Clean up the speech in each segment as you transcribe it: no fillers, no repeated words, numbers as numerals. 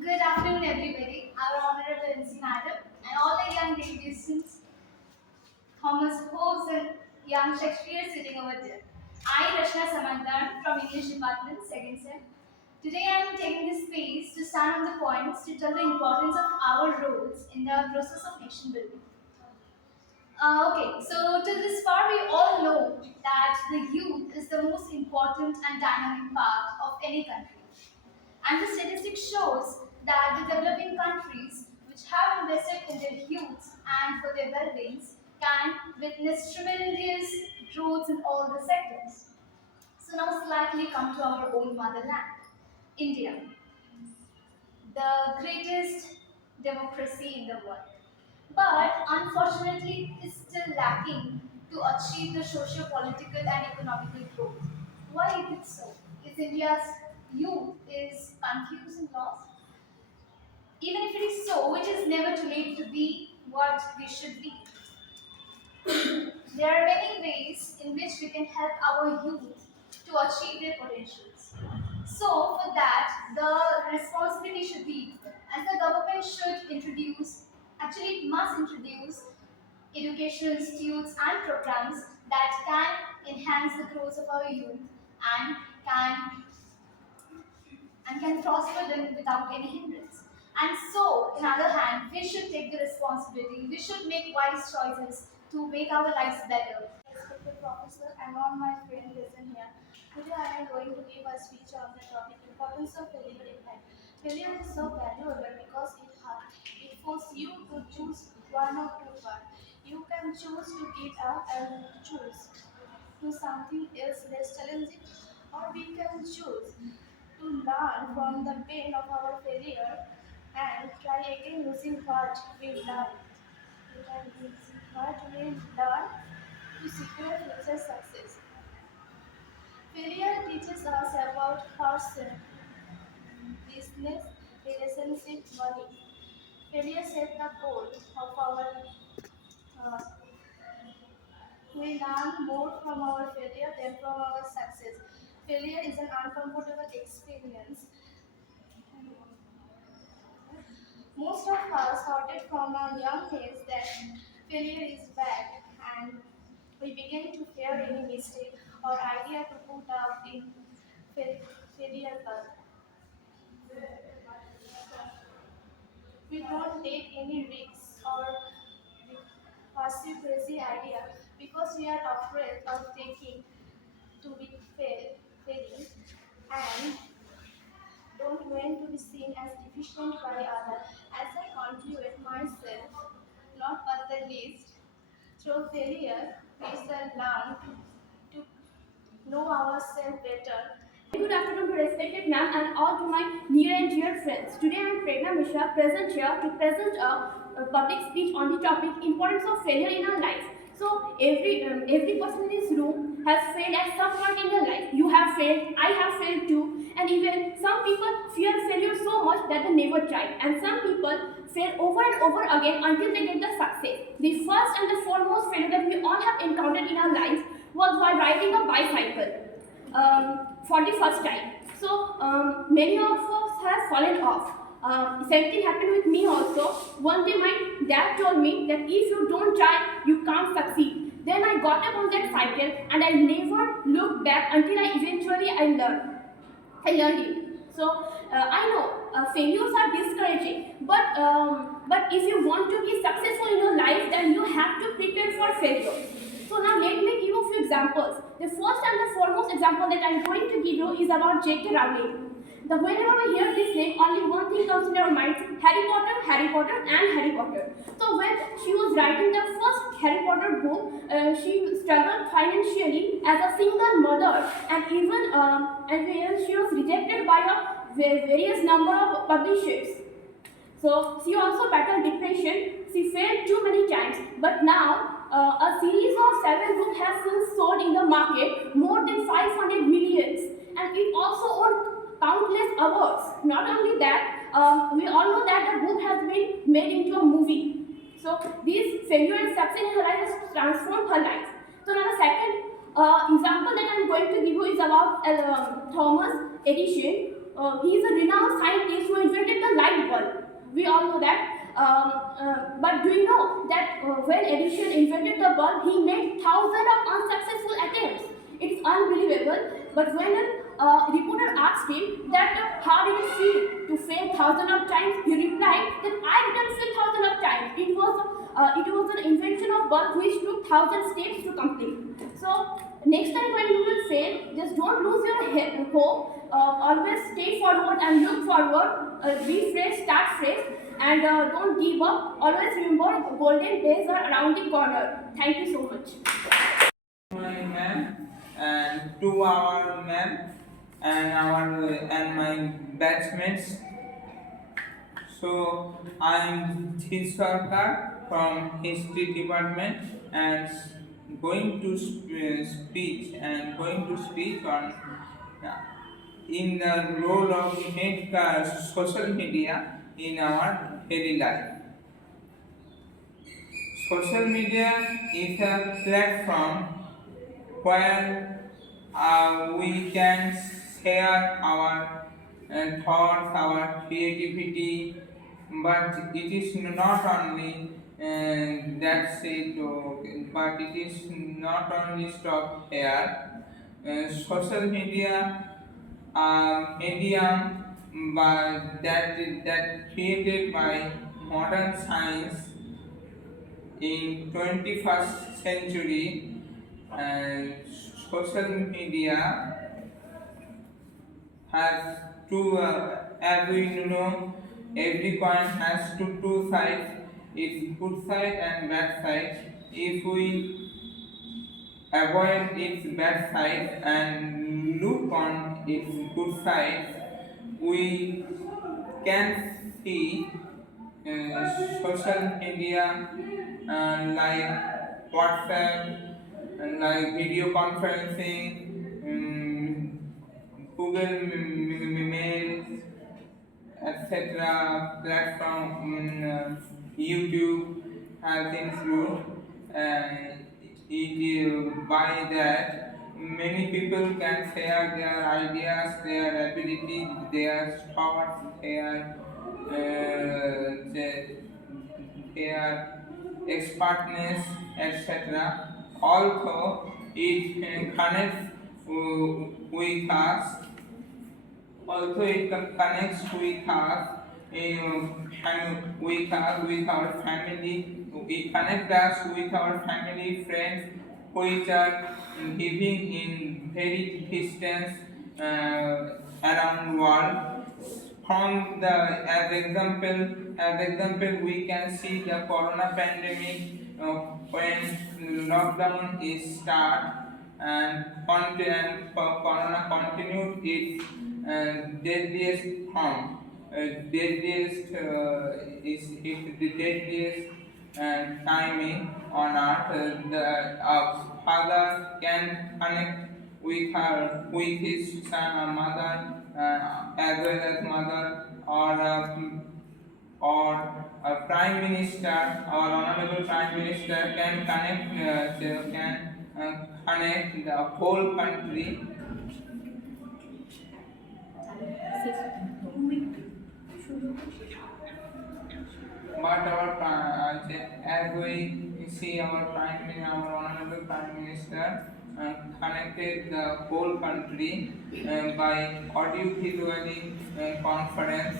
Good afternoon, everybody. Our Honorable MC Madam and all the young delegations, Thomas Hobbes and young Shakespeare sitting over there. I, Rashna Samantar from English Department, second sem. Today I am taking this space to stand on the points to tell the importance of our roles in the process of nation building. Okay, so till this far we all know that the youth is the most important and dynamic part of any country. And the statistics shows that the developing countries which have invested in their youths and for their well-beings can witness tremendous growth in all the sectors. So now slightly come to our own motherland, India, the greatest democracy in the world. But unfortunately, it is still lacking to achieve the socio-political and economical growth. Why is it so? Is India's youth is confused and lost? Even if it is so, it is never too late to be what we should be. There are many ways in which we can help our youth to achieve their potentials. So, for that, the responsibility should be equal. As the government should introduce, actually, it must introduce educational institutes and programs that can enhance the growth of our youth and can can prosper them without any hindrance. And so, in other hand, we should take the responsibility. We should make wise choices to make our lives better. Respected professor and all my friends present here. Today I am going to give a speech on the topic importance of failure in life. Failure is so valuable because it forces you to choose one or two paths. You can choose to give up and choose to something else less challenging, or we can choose to learn from the pain of our failure and try again using what we learned. We can use what we learn to secure future success. Failure teaches us about person, business, relationship, money. Failure sets the goal of our. Uh, we learn more from our failure than from our success. Failure is an uncomfortable experience. Most of us started from a young age that failure is bad, and we begin to fear any mistake or idea to put up in failure path. We don't take any risks or pursue crazy idea because we are afraid of taking to be failing and don't want to be seen as deficient by others. As I conclude myself, not at the least, through failure, we shall learn to know ourselves better. Good afternoon to respected ma'am and all to my near and dear friends. Today I am Prerna Mishra, present here to present a public speech on the topic importance of failure in our life. So every person in this room has failed at some point in their life. You have failed, I have failed too, and even some people fear failure so much that they never try, and some people fail over and over again until they get the success. The first and the foremost failure that we all have encountered in our lives was while riding a bicycle. For the first time. So many of us have fallen off. Same thing happened with me also. One day my dad told me that if you don't try, you can't succeed. Then I got up on that cycle and I never looked back until I learned. I learned it. So I know failures are discouraging, but if you want to be successful in your life, then you have to prepare for failure. So now let me give you a few examples. The first and the foremost example that I am going to give you is about J.K. Rowling. Whenever we hear this name, only one thing comes in our mind: Harry Potter, Harry Potter, and Harry Potter. So when she was writing the first Harry Potter book, she struggled financially as a single mother, and even she was rejected by a various number of publishers. So she also battled depression. She failed too many times, but now a series of 7 books has since sold in the market more than 500 millions, and it also won countless awards. Not only that, we all know that the book has been made into a movie. So this failure and success in her life has transformed her life. So now the second example that I am going to give you is about Thomas Edison, he is a renowned scientist who invented the light bulb. We all know that. But do you know that when Edison invented the bulb, he made thousands of unsuccessful attempts. It's unbelievable. But when a reporter asked him that how did it feel to fail thousands of times, he replied that I didn't fail thousands of times. It was an invention of bulb which took thousand steps to complete. So next time when you will fail, just don't lose your hope. Always stay forward and look forward. Be fresh, start fresh, and don't give up. Always remember, golden days are around the corner. Thank you so much. My ma'am and to our ma'am and my batchmates. So I am Dhir Sarkar from History Department and going to speak on in the role of social media in our daily life. Social media is a platform where we can share our thoughts, our creativity, but it is not only that's it, but it is not only stop here. Social media medium that created by modern science in 21st century, and social media has two as we know, every coin has two sides, its good side and bad side. If we avoid its bad side and look on its good side, we can see social media like WhatsApp, like video conferencing, Google Mail, etc. platform, YouTube has improved, and by that many people can share their ideas, their ability, their thoughts, their expertness, etc. Also, it connects with us. Also, it connects with us, with our family. It connects us with our family, friends, which are living in very distance around world. From the as example, we can see the corona pandemic when lockdown is start and corona continued its deadliest form. Deadliest is the deadliest timing on earth. The father can connect with his son or mother, as well as mother, or a prime minister or honorable prime minister can connect the whole country. But as we see our honorable prime minister connected the whole country by audio visually conference,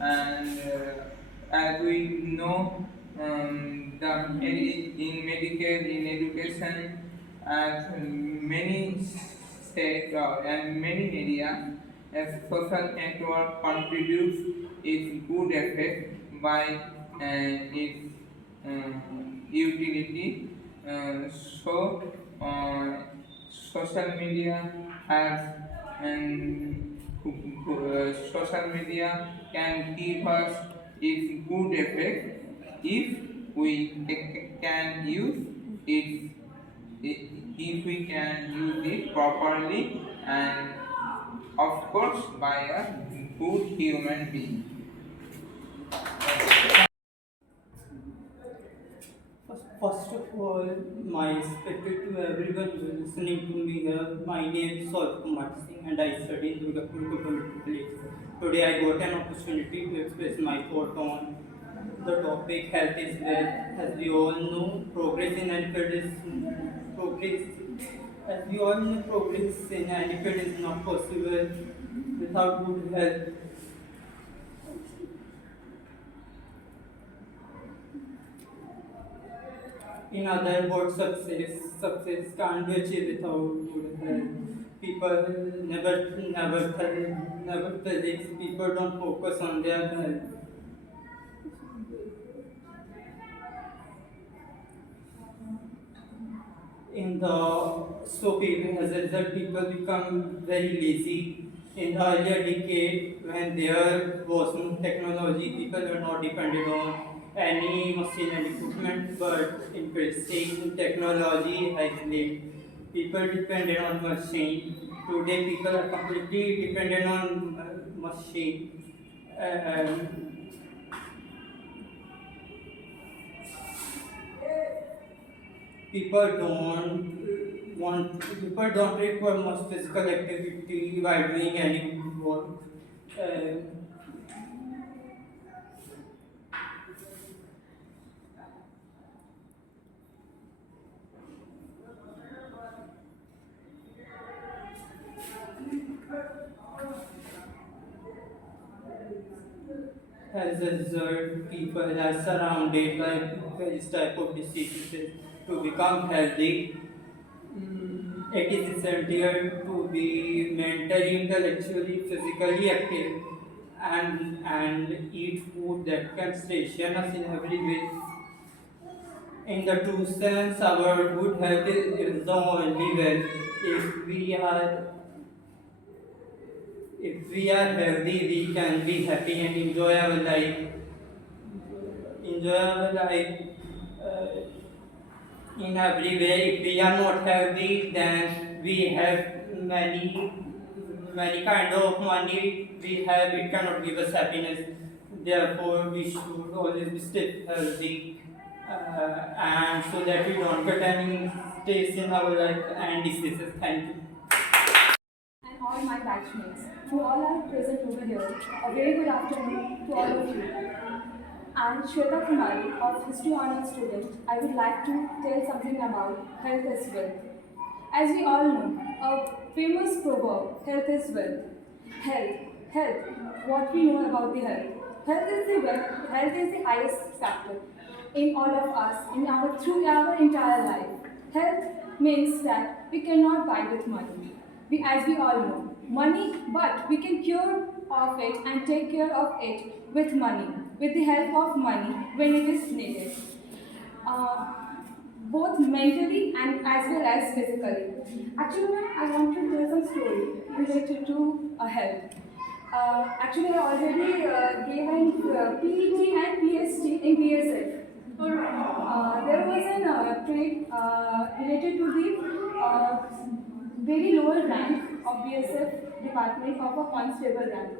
and as we know, in medical, in education, as many states and many media, as social network contributes its good effect by its utility. So, social media has social media can give us its good effect if we can use it, if we can use it properly, and of course by a good human being. First of all, my respect to everyone who is listening to me here. My name is Kumar Singh and I study in Durgapur Government College. Today I got an opportunity to express my thought on the topic health is wealth. As we all know, progress in any field is not possible without good health. In other words, success can't be achieved without good health. People never physics. People don't focus on their health. As a result, people become very lazy. In the earlier decade, when there was no technology, people were not dependent on any machine and equipment, but increasing technology has made people dependent on machine. Today, people are completely dependent on machine. Um, people don't require much physical activity while doing any work. Uh, as a result, people are surrounded by various type of diseases. To become healthy, it is essential to be mentally, intellectually, physically active and eat food that can station us in every way. In the true sense, our good health is the only wealth. If we are healthy, we can be happy and enjoy our life. Enjoy our life in every way. If we are not healthy, then we have many kind of money we have. It cannot give us happiness. Therefore, we should always be stay healthy, and so that we don't get any states in our life and diseases. Thank you. And all my batchmates. To all are present over here, a very good afternoon to all of you. I'm Shweta Kumari of History Honours student. I would like to tell something about health as wealth. As we all know, a famous proverb, health is wealth. Health, what we know about the health. Health is the wealth, health is the highest factor in all of us, through our entire life. Health means that we cannot buy with money. As we all know, money, but we can cure of it and take care of it with money, with the help of money when it is needed. Both mentally and as well as physically. Actually, ma'am, I want to tell some story related to health. Actually, I already gave an PhD and PhD in BSF. There was an trade related to the very lower rank of BSF department of a constable rank.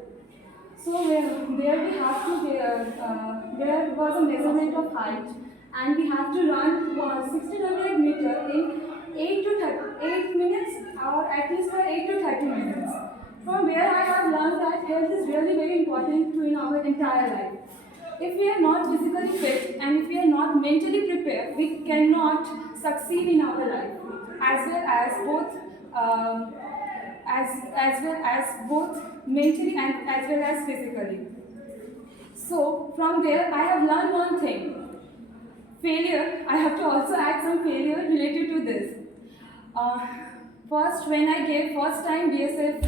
So there we have to there was a measurement of height, and we have to run 1600 meter in 8 minutes, or at least for 8 to 30 minutes. From where I have learned that health is really very important to in our entire life. If we are not physically fit and if we are not mentally prepared, we cannot succeed in our life, as well as both as well as both mentally and as well as physically. So from there, I have learned one thing: failure. I have to also add some failure related to this. Uh, First, when I gave first time BSF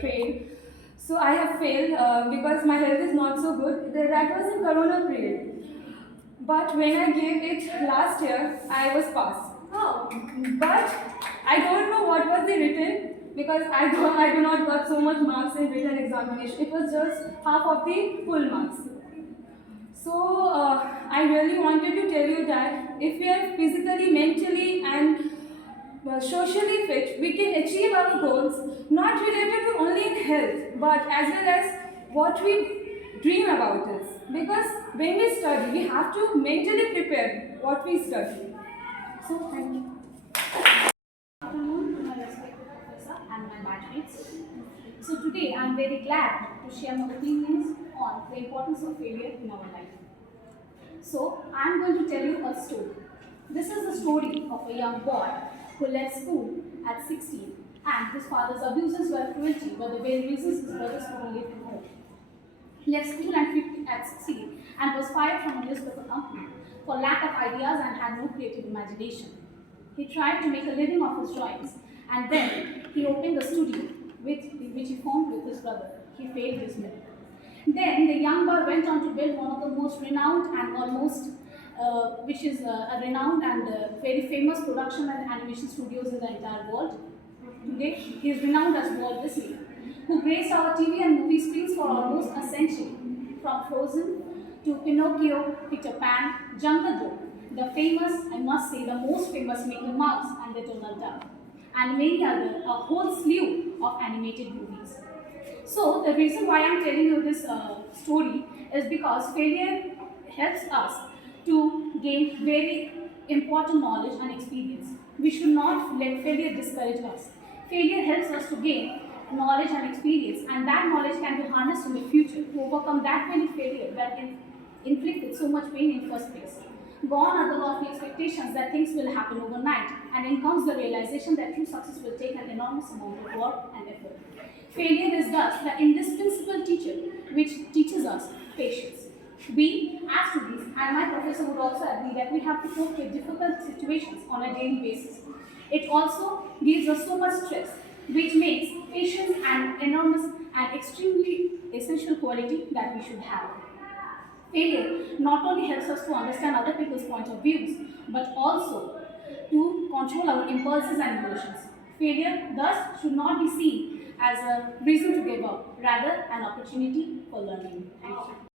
trade, so I have failed because my health is not so good. That was in Corona period. But when I gave it last year, I was passed. Oh. But I don't know what was the written, because I do not got so much marks in written examination. It was just half of the full marks. So I really wanted to tell you that if we are physically, mentally and socially fit, we can achieve our goals, not related to only in health, but as well as what we dream about it. Because when we study, we have to mentally prepare what we study. So, thank you. Good afternoon to my respected professor and my batchmates. So today I am very glad to share my opinions on the importance of failure in our life. So I am going to tell you a story. This is the story of a young boy who left school at 16 and his father's abuses were cruelty were the very reasons his brothers couldn't live at home. He left school at 16 and was fired from a newspaper company for lack of ideas and had no creative imagination. He tried to make a living off his drawings and then he opened a studio which he formed with his brother. He failed dismally. Then the young boy went on to build one of the most renowned and which is a renowned and very famous production and animation studios in the entire world. Today, he is renowned as Walt Disney, who graced our TV and movie screens for almost a century, from Frozen to Pinocchio, Peter Pan, Jungle Book, the famous, I must say, the most famous Mickey Mouse and the Donald Duck, and many other, a whole slew of animated movies. So, the reason why I am telling you this story is because failure helps us to gain very important knowledge and experience. We should not let failure discourage us. Failure helps us to gain knowledge and experience, and that knowledge can be harnessed in the future to overcome that very failure that inflicted so much pain in first place. Gone are the lofty expectations that things will happen overnight, and in comes the realization that true success will take an enormous amount of work and effort. Failure is thus the indispensable teacher which teaches us patience. We, as students, and my professor would also agree that we have to cope with difficult situations on a daily basis. It also gives us so much stress, which makes patience an enormous and extremely essential quality that we should have. Failure not only helps us to understand other people's point of views, but also to control our impulses and emotions. Failure thus should not be seen as a reason to give up, rather an opportunity for learning.